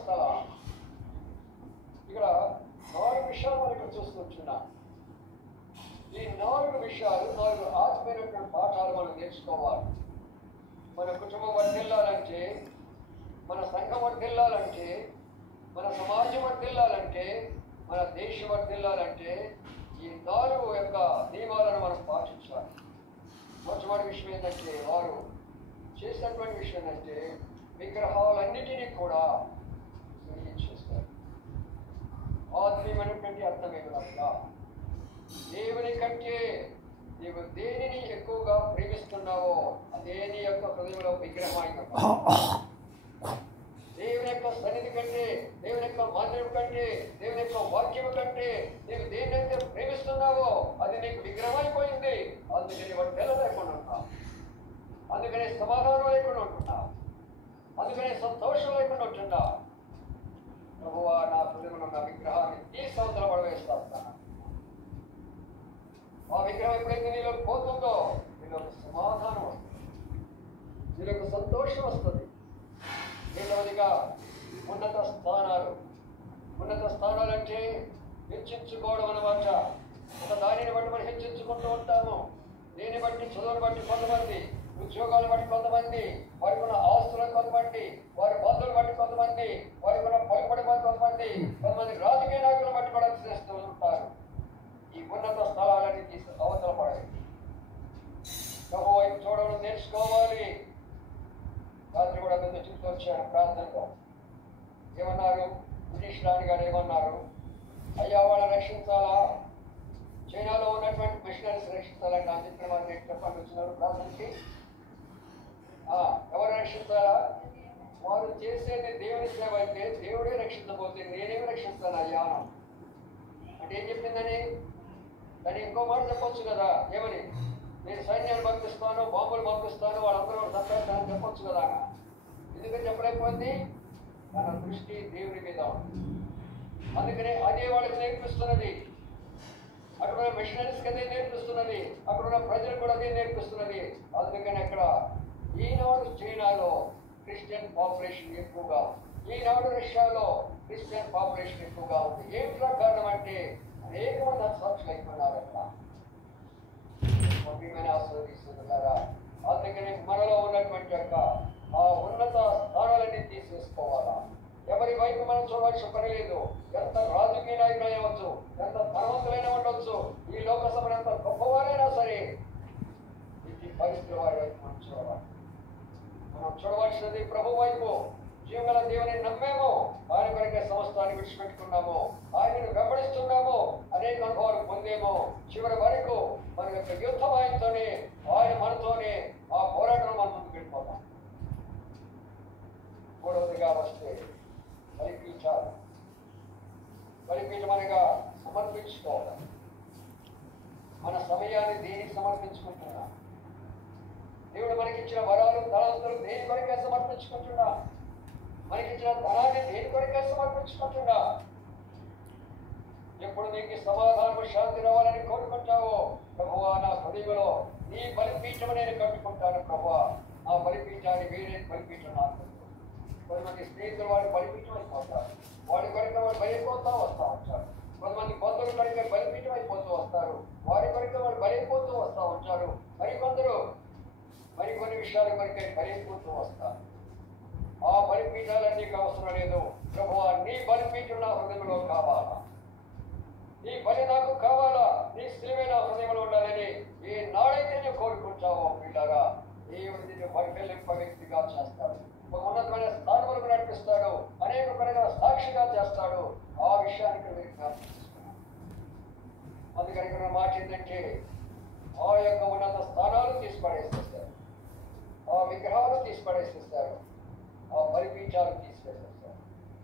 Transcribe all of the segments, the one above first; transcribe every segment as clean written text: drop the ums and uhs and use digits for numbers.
స్థలం. ఇక్కడ 4 విషయాలు మనం ఇక్కడ చూస్తున్నాం. ఈ 4 విషయాలు 4 ఆత్మీయమైన పాఠాలు మనం నేర్చుకోవాలి. మన కుటుంబం వర్ధిల్లాలంటే, మన సంఘం వర్ధిల్లాలంటే, మన సమాజం వర్ధిల్లాలంటే, మన దేశం వర్ధిల్లాలంటే ఈ 4 యొక్క నియమాలను మనం పాటించాలి. మొట్టమొదటి విషయం ఏంటంటే, వారు చేసినటువంటి విషయం ఏంటంటే విగ్రహాలన్నిటినీ కూడా చేస్తారు. ఆత్మీయమైనటువంటి అర్థం ఏమిటంటే, దేవుని కంటే నీవు దేనిని ఎక్కువగా ప్రేమిస్తున్నావో అదే నీ యొక్క హృదయంలో విగ్రహం. దేవుని యొక్క సన్నిధి కంటే, దేవుని యొక్క మందిరం కంటే, దేవుని యొక్క వాక్యం కంటే నీవు దేన్నైతే ప్రేమిస్తున్నావో అది నీకు విగ్రహం అయిపోయింది. అందుకని వాడు తెల్ల లేకుండా ఉంటావు, అందుకనే సమాధానం లేకుండా ఉంటున్నావు, అందుకనే సంతోషం లేకుండా ఉంటున్నావు. ప్రభువా, నా హృదయంలో ఉన్న విగ్రహాన్ని ఈ సంవత్సరం పడవేస్తా ఉంటాను. ఆ విగ్రహం ఎప్పుడైతే నీలో పోతుందో నీలో సమాధానం వస్తుంది, నీలో సంతోషం వస్తుంది. రెండవదిగా ఉన్నత స్థానాలు. ఉన్నత స్థానాలు అంటే హెచ్చించుకోవడం అన్నమాట. ఒక దానిని బట్టి మనం హెచ్చించుకుంటూ ఉంటాము. దీన్ని బట్టి చదువును బట్టి కొంతమంది, ఉద్యోగాలు బట్టి కొంతమంది, వారికి ఉన్న ఆస్తులను కొంతమంది, వారి బంధువులు బట్టి కొంతమంది, వారికి ఉన్న పలుపడి కొంతమంది, కొంతమంది రాజకీయ నాయకులను బట్టి కూడా చేస్తూ ఉంటారు. ఈ ఉన్నత స్థలాలన్నీ తీసి అవతల పడాలి. ప్రభు వైపు చూడడం నేర్చుకోవాలి. రాత్రి కూడా కొంత చూస్తూ వచ్చాను ప్రాంతంలో. ఏమన్నారు? బ్రిటిష్ రాణి గారు ఏమన్నారు? అయ్యా, వాళ్ళని రక్షించాలా, చైనాలో ఉన్నటువంటి మిషనరీస్ రక్షించాలంటే అని చెప్పిన వారిని చెప్పండి వచ్చినారు ప్రాంతానికి. ఎవరు రక్షించాలా? వారు చేసేది దేవుని సేవ అయితే దేవుడే రక్షించబోతే నేనేమి రక్షిస్తాను అయ్యా అంటే ఏం చెప్పిందని? కానీ ఇంకో మాట చెప్పొచ్చు కదా, ఏమని? నేను సైన్యాన్ని పంపిస్తాను, బాంబులు పంపిస్తాను, వాళ్ళందరూ చంపేస్తానని చెప్పొచ్చు కదా. ఎందుకని చెప్పలేకపోయింది? మన దృష్టి దేవుని మీద ఉంది. అందుకనే అదే వాళ్ళకి నేర్పిస్తున్నది. అక్కడున్న మిషనరీస్కి అదే నేర్పిస్తున్నది, అక్కడున్న ప్రజలు కూడా అదే నేర్పిస్తున్నది. అందుకని అక్కడ ఈనాడు చైనాలో క్రిస్టియన్ పాపులేషన్ ఎక్కువగా, ఈనాడు రష్యాలో క్రిస్టియన్ పాపులేషన్ ఎక్కువగా ఉంది. ఏమిట్లా కారణం అంటే అనేక మంది సాక్షులు అయిపోయినారు అక్కడ. ఆస్వాదిస్తున్నారా? అందుకని మనలో ఉన్నటువంటి యొక్క ఆ ఉన్నత స్థానాలన్నీ తీసేసుకోవాలా. ఎవరి వైపు మనం చూడవలసిన పని లేదు. ఎంత రాజకీయ నాయకులు అయ్యవచ్చు, ఎంత ధనవంతులైనా ఉండవచ్చు, ఈ లోక సభను ఎంత గొప్పవారైనా సరే ఇది పరిస్థితుల వారి వైపు మనం చూడాలి. మనం చూడవలసినది ప్రభు వైపు. జీవగల దేవుని నమ్మేమో, ఆయన కొరకే సమస్తాన్ని విడిచిపెట్టుకున్నాము, ఆయనను వెంబడిస్తున్నాము, అనేక అనుభవాలు పొందేమో, చివరి వరకు మన యొక్క యుద్ధం ఆయనతోనే, ఆయన మనతోనే ఆ పోరాటం మనం ముందుకు వెళ్ళిపోతాం. మూడవదిగా వస్తే బలిపీఠాలు. బలిపీఠం అనగా సమర్పించుకోవాలి. మన సమయాన్ని దేనికి సమర్పించుకుంటున్నా? దేవుడు మనకిచ్చిన వరాలు, తలాంతులు దేని కొరకే సమర్పించుకుంటున్నా? మనకిచ్చిన ధనాన్ని దేని కొరకే సమర్పించుకుంటున్నా? ఎప్పుడు నీకు సమాధానం, శాంతి రావాలని కోరుకుంటావో, ప్రభువా నా హృదయంలో నీ బలిపీఠం నేను కట్టుకుంటాను. ప్రభువా, ఆ బలిపీఠాన్ని వేరే బలిపీఠం నాకు. కొంతమంది స్నేహితులు వాడు బలిపీఠం అయిపోతారు, వాడి కొరకే వాడు బలిపోతూ వస్తూ ఉంటారు. కొంతమంది బంధువుల కొరకే బలిపీఠం అయిపోతూ వస్తారు, వాడి కొరకే వాడు బలైపోతూ వస్తూ ఉంటారు. మరికొందరు మరికొన్ని విషయాల కొరకే బలైపోతూ వస్తారు. ఆ బలిపీఠాలన్నీ నీకు అవసరం లేదు. ప్రభువా, నీ బలిపీఠం నా హృదయంలో కావాలా, నీ బలి నాకు కావాలా, నీ సిలువే నా హృదయంలో ఉండాలని ఏ నాడైతే నువ్వు కోరుకుంటావో పిల్లగా దేవుడు నిన్ను పరిశీలింప వ్యక్తిగా చేస్తాడు, ఒక ఉన్నతమైన స్థానములకు నడిపిస్తాడు, అనేక పరంగా సాక్షిగా చేస్తాడు. ఆ విషయానికి మీరు జ్ఞాపకం చేసుకున్నాను. అందుకని ఇక్కడ మాట ఏంటంటే ఆ యొక్క ఉన్నత స్థానాలు తీసిపడేసేస్తారు, ఆ విగ్రహాలు తీసిపడేసేస్తారు, ఆ బలిపీఠాలు తీసివేసేస్తారు.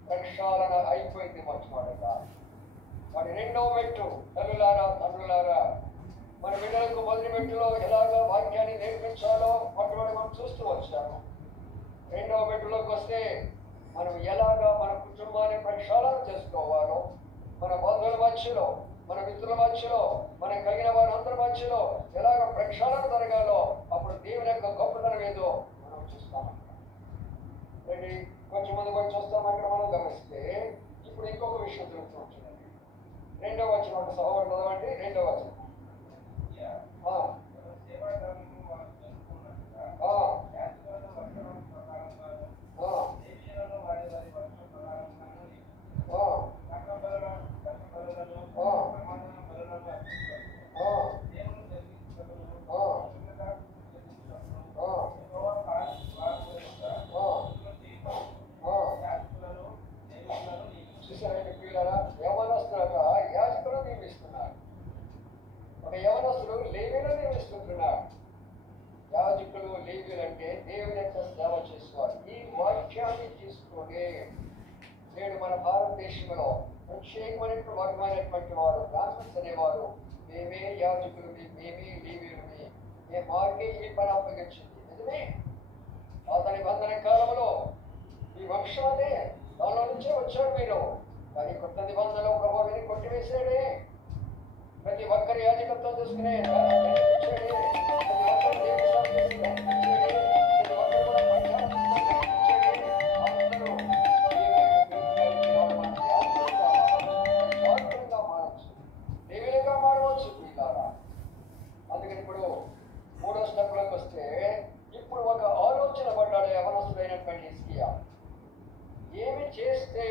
ప్రక్షాళన అయిపోయింది మొట్టమొదట. వాడి రెండవ మెట్టు, తల్లులారా తండ్రులారా, మన బిడ్డలకు మొదటి మెట్టులో ఎలాగో వాక్యాన్ని నేర్పించాలో మొట్టమొదటి మనం చూస్తూ వచ్చాము. రెండవ మెట్టులోకి వస్తే మనం ఎలాగా మన కుటుంబాన్ని ప్రక్షాళన చేసుకోవాలో, మన బంధువుల మధ్యలో, మన మిత్రుల మధ్యలో, మనకు కలిగిన వారందరి మధ్యలో ఎలాగ ప్రక్షాళన జరగాలో, అప్పుడు దేవుని యొక్క గొప్పతనం ఏదో మనం చూస్తాం. చూడండి, కొంచెం మంది పోయి చూస్తాం. అక్కడ మనం గమనిస్తే ఇప్పుడు ఇంకొక విషయం జరుగుతూ ఉంటుందండి. 2వ వచనం ఒక సహోదరుడు చదవండి. 2వ వచనం. చూసారండి పిల్లరా, యవనస్తులుగా యాజకులు నియమిస్తున్నారు. ఒక యవనస్తుడు లేవీలను నియమిస్తుంటున్నాడు. యాజకులు లేవీలు అంటే దేవుని యొక్క సేవ చేసుకోవాలి. ఈ వాక్యాన్ని తీసుకొని నేడు మన భారతదేశంలో ప్రత్యేకమైనటువంటి వర్గమైనటువంటి వారు బ్రాహ్మణ్స్ అనేవారు మేమే యాజకులు, మేమే లేవీలు, మాకే ఈ పని అప్పగించింది. నిజమే, పాత నిబంధన కాలంలో ఈ వంశం అదే, దానిలో నుంచే వచ్చారు మీరు. కానీ కొత్త నిబంధనలో ప్రభువుని కొట్టివేసాడే. ప్రతి ఒక్కరి యాజకత్వం తీసుకునే దేవిలుగా మారవచ్చు పిల్లారా. అందుకని ఇప్పుడు 3వ స్టెప్లోకి వస్తే ఇప్పుడు ఒక ఆలోచన పడ్డాడు యవనస్తుడైనటువంటి హిజ్కియా. ఏమి చేస్తే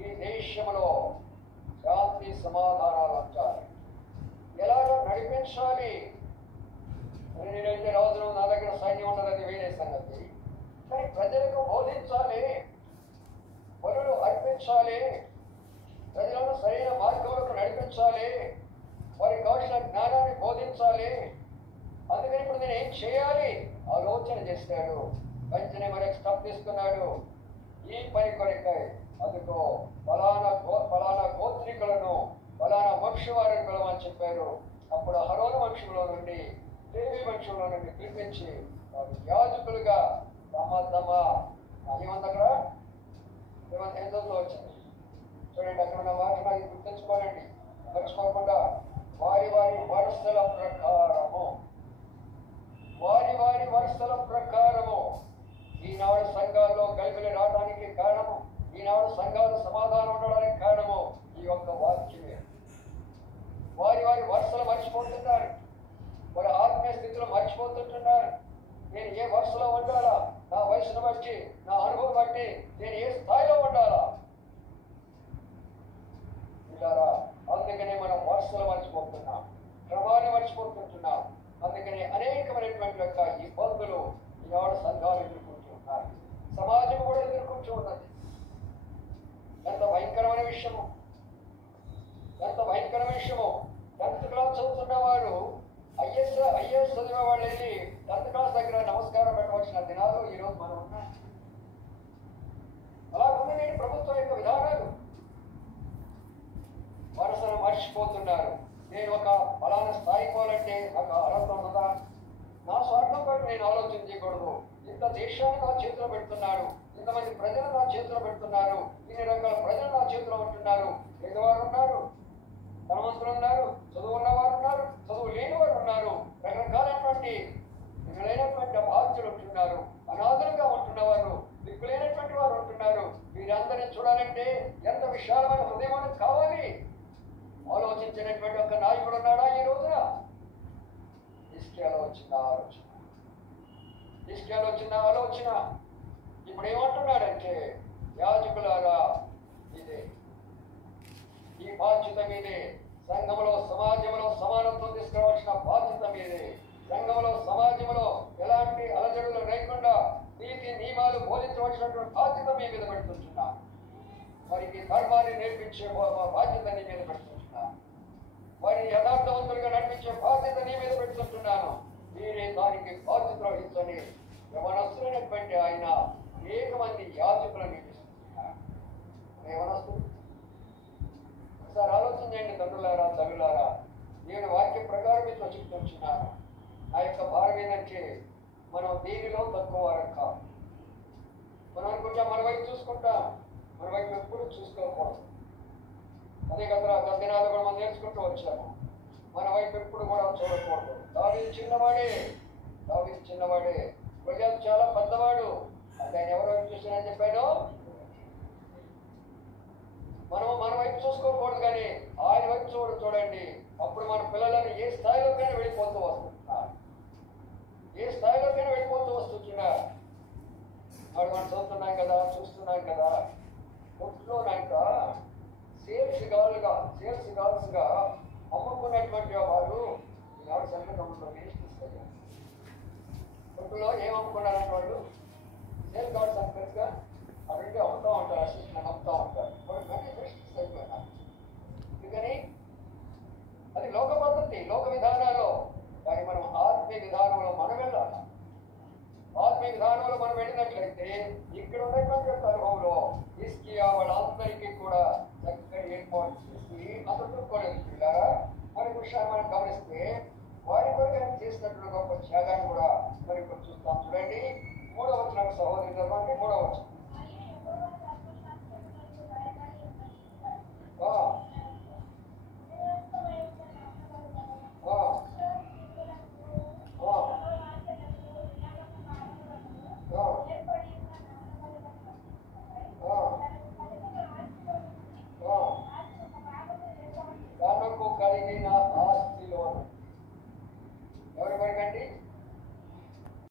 ఈ దేశంలో శాంతి సమాధానాలు వచ్చాలి, ఎలాగ నడిపించాలి. నేనైతే రాజును, నా దగ్గర సైన్యం ఉన్నది వేరే సంగతి. కానీ ప్రజలకు బోధించాలి, పనులు అర్పించాలి, ప్రజలను సరైన మార్గంలోకి నడిపించాలి, వారికి కావాల్సిన జ్ఞానాన్ని బోధించాలి. అందుకని ఇప్పుడు నేను ఏం చేయాలి ఆలోచన చేశాడు. వెంటనే మనకు స్టెప్ తీసుకున్నాడు. ఈ పని కొరకై అందుకో ఫలానా గోత్రికులను, ఫలానా వంశ వారిని పిలవని చెప్పారు. అప్పుడు హరోను వంశంలో నుండి, లేవి వంశంలో నుండి పిలిపించి వారు యాజకులుగా తమ ఏమందక్కడ ఎంతో వచ్చింది. చూడండి, అక్కడ ఉన్న మాట నాకు గుర్తుంచుకోనండి, మర్చిపోకుండా. వారి వరుసల ప్రకారము ఈనాడు సంఘాల్లో గలిబిలి రావడానికి కారణము, ఈనాడు సంఘాలు సమాధానం ఉండడానికి కారణము ఈ యొక్క వాక్యమే. వారి వరుసలు మర్చిపోతున్నారు, వారి ఆత్మీయ స్థితిలో మర్చిపోతుంటున్నారు. నేను ఏ వరుసలో ఉండాలా, నా వయసును బట్టి, నా అనుభవం బట్టి నేను ఏ స్థాయిలో ఉండాలా. అందుకనే మనం వరుసలు మర్చిపోతున్నాం, క్రమాన్ని మర్చిపోతుంటున్నాం. అందుకని అనేకమైనటువంటి యొక్క ఇబ్బందులు ఈనాడు సంఘాలు ఎదుర్కొంటున్నారు, సమాజం కూడా ఎదుర్కొంటూ ఉన్నది. ఎంత భయంకరమైన విషయము, ఎంత భయంకరమైన విషయము. 10th క్లాస్ చదువుతున్నవాడు ఐఏఎస్ చదివే వాళ్ళు వెళ్ళి 10th క్లాస్ దగ్గర నమస్కారం పెట్టవలసిన దినాలు ఈరోజు మనం ఉన్నాం. అలా ఉంది ప్రభుత్వం యొక్క విధానాలు. వరుసను మర్చిపోతున్నారు. నేను ఒక ఫలానా స్థాయికి పోవాలంటే నాకు అర్హత ఉన్నదా? నా స్వార్థం కూడా నేను ఆలోచన చేయకూడదు. ఇంత దేశాన్ని నా చేతిలో పెడుతున్నారు, ఇంతమంది ప్రజలు నా చేతిలో పెడుతున్నారు, ఇన్ని రకాల ప్రజలు నా చేతిలో ఉంటున్నారు. పేదవారు ఉన్నారు, ధనవంతులు ఉన్నారు, చదువు ఉన్నవారు ఉన్నారు, చదువు లేని వారు ఉన్నారు, రకరకాలైనటువంటి దిక్కులైనటువంటి బాధ్యులు ఉంటున్నారు, అనాథలుగా ఉంటున్నవారు, దిక్కులేనటువంటి వారు ఉంటున్నారు. వీరందరినీ చూడాలంటే ఎంత విశాలమైన హృదయం కావాలి. ఆలోచించినటువంటి ఒక నాయకుడు ఉన్నాడా ఈ రోజున? హిజ్కియాలో వచ్చిన ఆలోచన ఇప్పుడు ఏమంటున్నాడంటే, యాజకులారా ఇదే, ఈ బాధ్యత మీదే. సంఘంలో సమాజంలో సమానత్వం తీసుకురావాల్సిన బాధ్యత మీదే. సంఘంలో సమాజంలో ఎలాంటి అలజడులు లేకుండా నీతి నియమాలు బోధించవలసినటువంటి బాధ్యత మీ మీద పెడుతుంటున్నా. వారికి ధర్మాన్ని నేర్పించే బాధ్యత నీ మీద పెడుతుంటున్నా. వారిని యథార్థవంతులుగా నడిపించే బాధ్యత నీ మీద పెడుతుంటున్నాను. మీరే దానికి బాధ్యత వహించని యవనస్తులైనటువంటి ఆయన అనేక మంది యాజకులను నియమిస్తున్నారు. యవనస్తులు ఒకసారి ఆలోచన చేయండి తండ్రులారా, తల్లులారా. నేను వాక్య ప్రకారం మీతో చెప్తున్నాను. నా యొక్క భారం ఏంటంటే, మనం దీనిలో తక్కువ వారం కాదు. మనం అనుకుంటాం మన వైపు చూసుకుంటాం, మన వైపు ఎప్పుడు చూసుకోకూడదు. అదే గత దినాలు కూడా మనం నేర్చుకుంటూ వచ్చాము. మన వైపు ఎప్పుడు కూడా చూడకూడదు. దావీదు చిన్నవాడే, గొల్లియాతు చాలా పెద్దవాడు. అంటే ఆయన ఎవరు వైపు చూస్తున్నారని చెప్పాను. మన వైపు చూసుకోకూడదు, కానీ ఆయన వైపు చూడండి. అప్పుడు మన పిల్లలను ఏ స్థాయిలోకైనా వెళ్ళిపోతూ వస్తున్నారు, ఏ స్థాయిలోకైనా వెళ్ళిపోతూ వస్తున్నారు. వాడు మనం చూస్తున్నాం కదా, చూస్తున్నాం కదా. కొట్టులోనాక సేల్స్ గర్ల్స్గా అమ్ముకున్నటువంటి వారు ఎవరు సంఘంలో మినిస్టర్స్ కొట్టులో ఏం అమ్ముకున్నారంటే వాళ్ళు సేల్ గార్డ్ సర్కిల్స్గా అక్కడికి అమ్ముతూ ఉంటారు, అసిస్టెంట్ అమ్ముతూ ఉంటారు. వాళ్ళు మళ్ళీ మినిస్టర్స్ అయిపోయినారు. అందుకని అది లోక పద్ధతి, లోక విధానాల్లో. కానీ మనం ఆత్మీయ విధానంలో మనం వెళ్ళాలి. ఆత్మీయ విధానంలో మనం వెళ్ళినట్లయితే ఇక్కడ ఉన్నటువంటి యొక్క అనుభవంలో హిజ్కియా వాళ్ళందరికీ కూడా చక్కగా ఏర్పాటు చేసి అతను కొనెళ్ళారా అనే విషయాన్ని మనం గమనిస్తే వారి కొరకు ఆయన చేసినట్లు గొప్ప త్యాగాన్ని కూడా మరి ఇప్పుడు చూస్తాం. చూడండి 3వ వచనం, సహోదరి చదవండి 3వ వచనం. తనకు కలిగిన